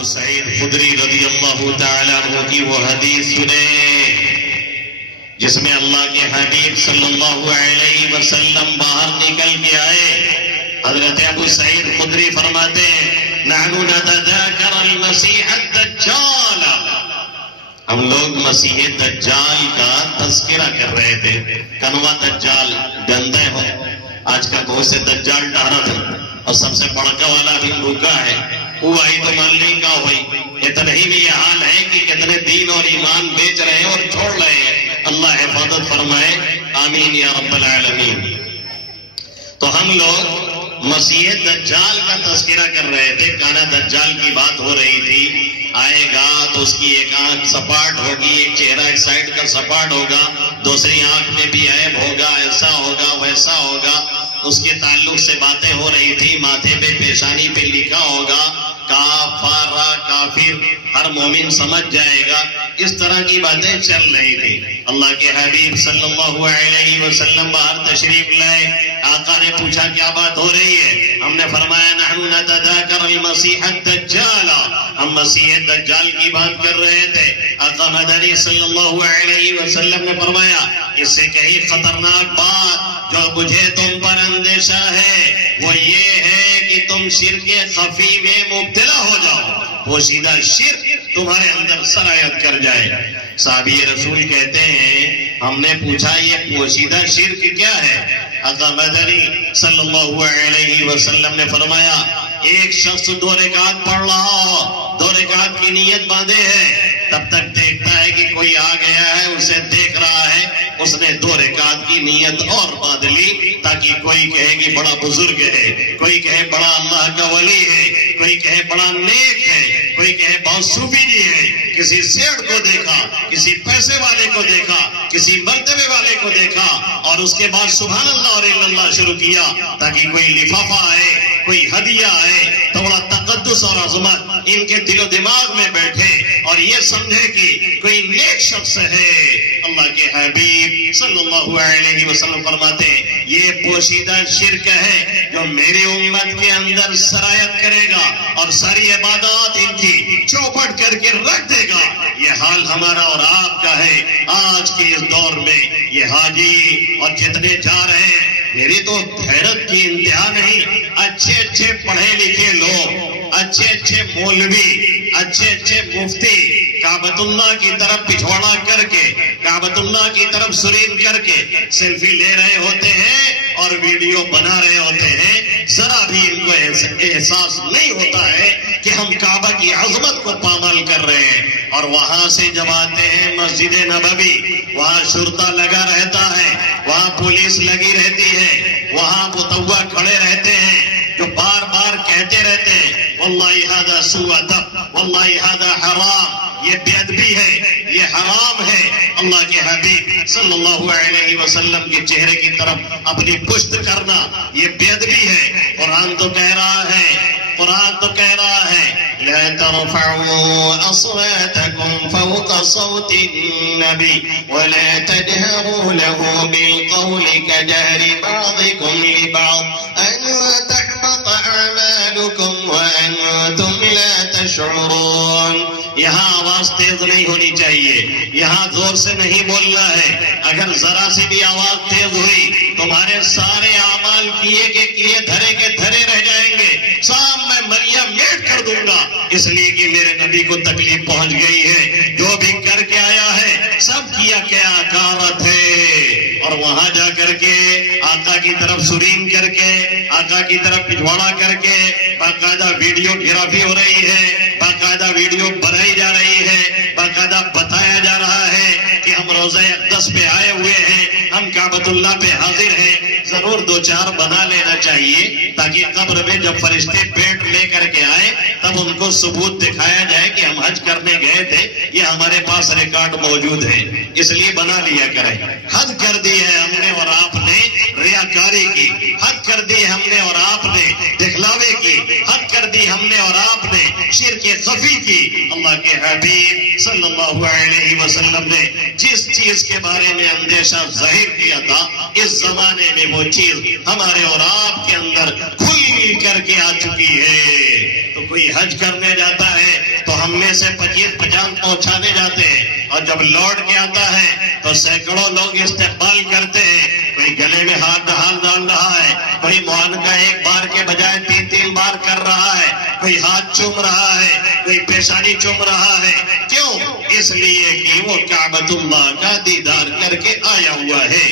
ابو سعید خدری رضی اللہ تعالیٰ عنہ کی وہ حدیث سنیں جس میں اللہ کے حبیب صلی اللہ علیہ وسلم باہر نکل کے آئے. حضرت ابو سعید خدری فرماتے ہیں نحن نتذاکر المسیح الدجال، ہم لوگ مسیح دجال کا تذکرہ کر رہے تھے. کنوا دجال گندے ہو، آج کا بہت سے دجال ڈارت ہے اور سب سے بڑکا والا بھی بھوکا ہے. ہوا ہی تو ماننے کا ہوئی. اتنا ہی بھی یہ حال ہے کہ کتنے دین اور ایمان بیچ رہے ہیں اور چھوڑ رہے ہیں. اللہ حفاظت فرمائے، آمین یا رب العالمین. تو ہم لوگ مسیح دجال کا تذکرہ کر رہے تھے. کانا دجال کی بات ہو رہی تھی. آئے گا تو اس کی ایک آنکھ سپاٹ ہوگی، ایک چہرہ ایک سائڈ کا سپاٹ ہوگا، دوسری آنکھ میں بھی عیب ہوگا، ایسا ہوگا ویسا ہوگا. اس کے تعلق سے باتیں ہو رہی تھی. ماتھے پہ پیشانی پہ لکھا ہوگا کافر، کافر، ہر مومن سمجھ جائے گا. اس طرح کی باتیں چل رہی تھی. اللہ کے حبیب صلی اللہ علیہ وسلم باہر تشریف لائے. آقا نے پوچھا کیا بات ہو رہی ہے؟ ہم نے فرمایا نحن نتذاکر المسیح الدجال، ہم مسیح دجال کی بات کر رہے تھے. آقا مدنی صلی اللہ علیہ وسلم نے فرمایا اس سے کہیں خطرناک بات جو مجھے تم پر اندیشہ ہے وہ یہ ہے کہ تم شرک خفی میں مبتلا ہو جاؤ، پوشیدہ شرک تمہارے اندر سرایت کر جائے. صحابی رسول کہتے ہیں ہم نے پوچھا یہ پوشیدہ شرک کیا ہے؟ آقا مدنی صلی اللہ علیہ وسلم نے فرمایا ایک شخص 2 رکعت پڑھ رہا ہو، 2 رکعت کی نیت باندھے ہے، تب تک دیکھتا ہے کہ کوئی آ گیا ہے، اسے دیکھ رہا ہے، اس نے 2 رکعت کی نیت اور باندھ لی تاکہ کوئی کہے کہ بڑا بزرگ ہے، کوئی کہے بڑا اللہ کا ولی ہے، کوئی کہے بڑا نیک ہے، کوئی کہے بہت صوفی جی ہے. کسی سیٹ کو دیکھا، کسی پیسے والے کو دیکھا، کسی مرتبے والے کو دیکھا اور اس کے بعد سبحان اللہ اور الا اللہ شروع کیا تاکہ کوئی لفافہ آئے، کوئی ہدیہ آئے تو بڑا تقدس اور عظمت ان کے دل و دماغ میں بیٹھے اور یہ سمجھے کہ کوئی نیک شخص ہے. اللہ کے حبیب صلی اللہ علیہ وسلم فرماتے ہیں یہ پوشیدہ شرک ہے جو میری امت کے اندر سرایت کرے گا اور ساری عبادات ان کی چوپٹ کر کے رکھ دے گا. یہ حال ہمارا اور آپ کا ہے آج کے اس دور میں. یہ حاجی اور جتنے جا رہے ہیں میری تو حیرت کی انتہا نہیں. اچھے پڑھے لکھے لوگ، اچھے مولوی، اچھے مفتی کعبۃ اللہ کی طرف پچھواڑا کر کے، کعبۃ اللہ کی طرف سرین کر کے سیلفی لے رہے ہوتے ہیں اور ویڈیو بنا رہے ہوتے ہیں. ذرا بھی ان کو احساس نہیں ہوتا ہے کہ ہم کعبہ کی عظمت کو پامال کر رہے ہیں. اور وہاں سے جب آتے ہیں مسجد نبوی، وہاں شرطہ لگا رہتا ہے، وہاں پولیس لگی رہتی ہے، وہاں متوع کھڑے رہتے ہیں جو بار بار کہتے رہتے ہیں واللہ ھذا سوء ادب، واللہ ھذا حرام، یہ بے ادبی ہے، یہ حرام ہے. اللہ کے حبیب صلی اللہ علیہ وسلم کے چہرے کی طرف اپنی پشت کرنا یہ بے ادبی ہے. قرآن تو کہہ رہا ہے، قرآن تو کہہ رہا ہے لا ترفعوا اصواتكم فوق صوت النبي ولا تجهروا له بالقول كجهر بعضكم لبعض ان تحبط اعمالكم وانتم لا تشعرون. یہاں آواز تیز نہیں ہونی چاہیے، یہاں زور سے نہیں بولنا ہے. اگر ذرا سی بھی آواز تیز ہوئی تمہارے سارے اعمال کیے کے کیے دھرے کے دھرے رہ جائیں گے. شام میں مریم میٹ کر دوں گا اس لیے کہ میرے نبی کو تکلیف پہنچ گئی ہے. جو بھی کر کے آیا ہے سب کیا کیا کارت ہے. اور وہاں جا کر کے آقا کی طرف سرین کر کے، آقا کی طرف پچھواڑا کر کے باقاعدہ ویڈیو گرافی ہو رہی ہے، باقاعدہ ویڈیو بنائی جا رہی ہے، باقاعدہ بتایا جا رہا ہے کہ ہم روزہ اقدس پہ آئے ہوئے ہیں، ہم کعبۃ اللہ پہ حاضر ہیں. ضرور 2-4 بنا لینا چاہیے تاکہ قبر میں جب فرشتے پیٹ لے کر کے آئے تب ان کو ثبوت دکھایا جائے کہ ہم حج کرنے گئے تھے، یہ ہمارے پاس ریکارڈ موجود ہے. اس لیے بنا لیا کریں. حد کر دی ہے ہم نے اور آپ نے ریاکاری کی، حد کر دی ہم نے اور آپ نے دکھلاوے کی، حد کر دی ہم نے اور آپ نے شرک خفی کی. اللہ کے حبیب صلی اللہ علیہ وسلم نے جس چیز کے بارے میں اندیشہ ظاہر کیا تھا اس زمانے میں وہ چیز ہمارے اور آپ کے اندر کھل کر کے آ چکی ہے. تو کوئی حج کرنے جاتا ہے ہم میں سے 25-50 پہنچانے جاتے ہیں، اور جب لوٹ کے آتا ہے تو سینکڑوں لوگ استقبال کرتے ہیں. کوئی گلے میں ہاتھ ڈال رہا ہے، کوئی معانقہ ایک بار کے بجائے 3 بار کر رہا ہے، کوئی ہاتھ چوم رہا ہے، کوئی پیشانی چوم رہا ہے. کیوں؟ اس لیے کہ وہ کعبۃ اللہ کا دیدار کر کے آیا ہوا ہے.